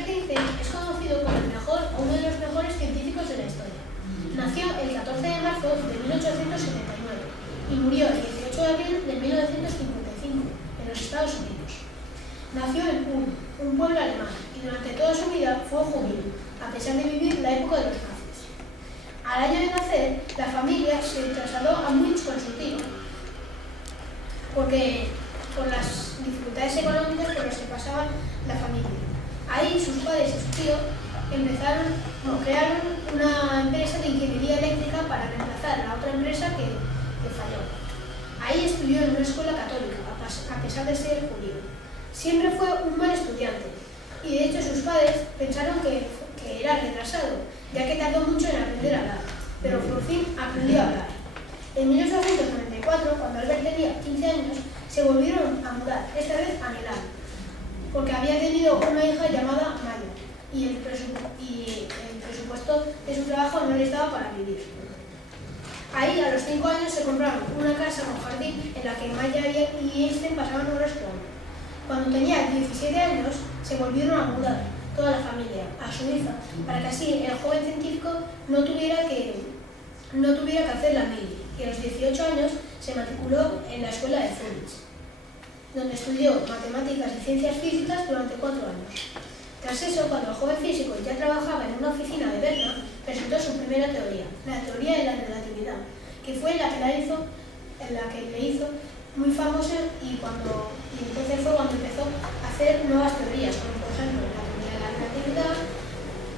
Albert Einstein es conocido como uno de los mejores científicos de la historia. Nació el 14 de marzo de 1879 y murió el 18 de abril de 1955 en los Estados Unidos. Nació en Ulm, un pueblo alemán, y durante toda su vida fue judío, a pesar de vivir la época de los nazis. Al año de nacer, la familia se trasladó a Múnich con su tío, porque por las dificultades económicas por las que pasaba la familia. Ahí sus padres y su tío crearon una empresa de ingeniería eléctrica para reemplazar la otra empresa que falló. Ahí estudió en una escuela católica, a pesar de ser judío. Siempre fue un mal estudiante, y de hecho sus padres pensaron que era retrasado, ya que tardó mucho en aprender a hablar, pero por fin aprendió a hablar. En 1894, cuando Albert tenía 15 años, se volvieron a mudar, esta vez a Milán, porque había tenido una hija llamada Maya, y el presupuesto de su trabajo no les daba para vivir. Ahí, a los 5 años, se compraron una casa con jardín en la que Maya y Einstein pasaban horas jugando. Cuando tenía 17 años, se volvieron a mudar, toda la familia, a Suiza, para que así el joven científico no tuviera que hacer la mili, y a los 18 años se matriculó en la escuela de Zúrich, donde estudió matemáticas y ciencias físicas durante 4 años. Tras eso, cuando el joven físico ya trabajaba en una oficina de Berna, presentó su primera teoría, la teoría de la relatividad, que fue la que le hizo muy famosa, y entonces fue cuando empezó a hacer nuevas teorías, como por ejemplo la teoría de la relatividad,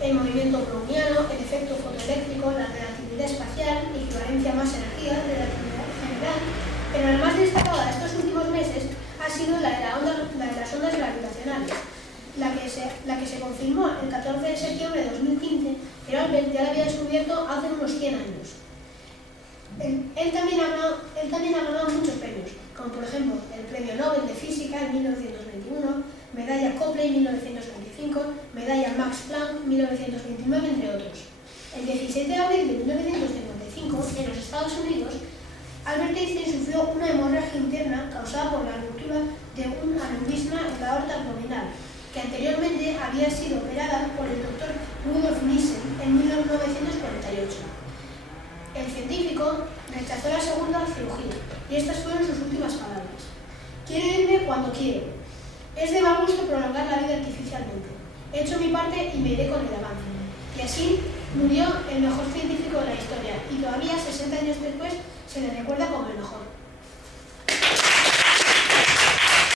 el movimiento browniano, el efecto fotoeléctrico, la relatividad espacial, equivalencia más energía, relatividad general. Pero la más destacada de estos últimos meses ha sido la de las ondas gravitacionales, la que se confirmó el 14 de septiembre de 2015, pero Albert ya la había descubierto hace unos 100 años. Él también ha ganado muchos premios, como por ejemplo el Premio Nobel de Física en 1921, Medalla Copley en 1925, Medalla Max Planck en 1929, entre otros. El 17 de abril de 1955, en los Estados Unidos, Albert Einstein sufrió una hemorragia interna causada por la ruptura de un aneurisma en la aorta abdominal, que anteriormente había sido operada por el Dr. Rudolf Nissen en 1948. El científico rechazó la segunda cirugía, y estas fueron sus últimas palabras: "Quiero irme cuando quiero. Es de mal gusto prolongar la vida artificialmente. He hecho mi parte y me iré con el avance". Y así murió el mejor científico de la historia, y todavía 60 años después se le recuerda como el mejor.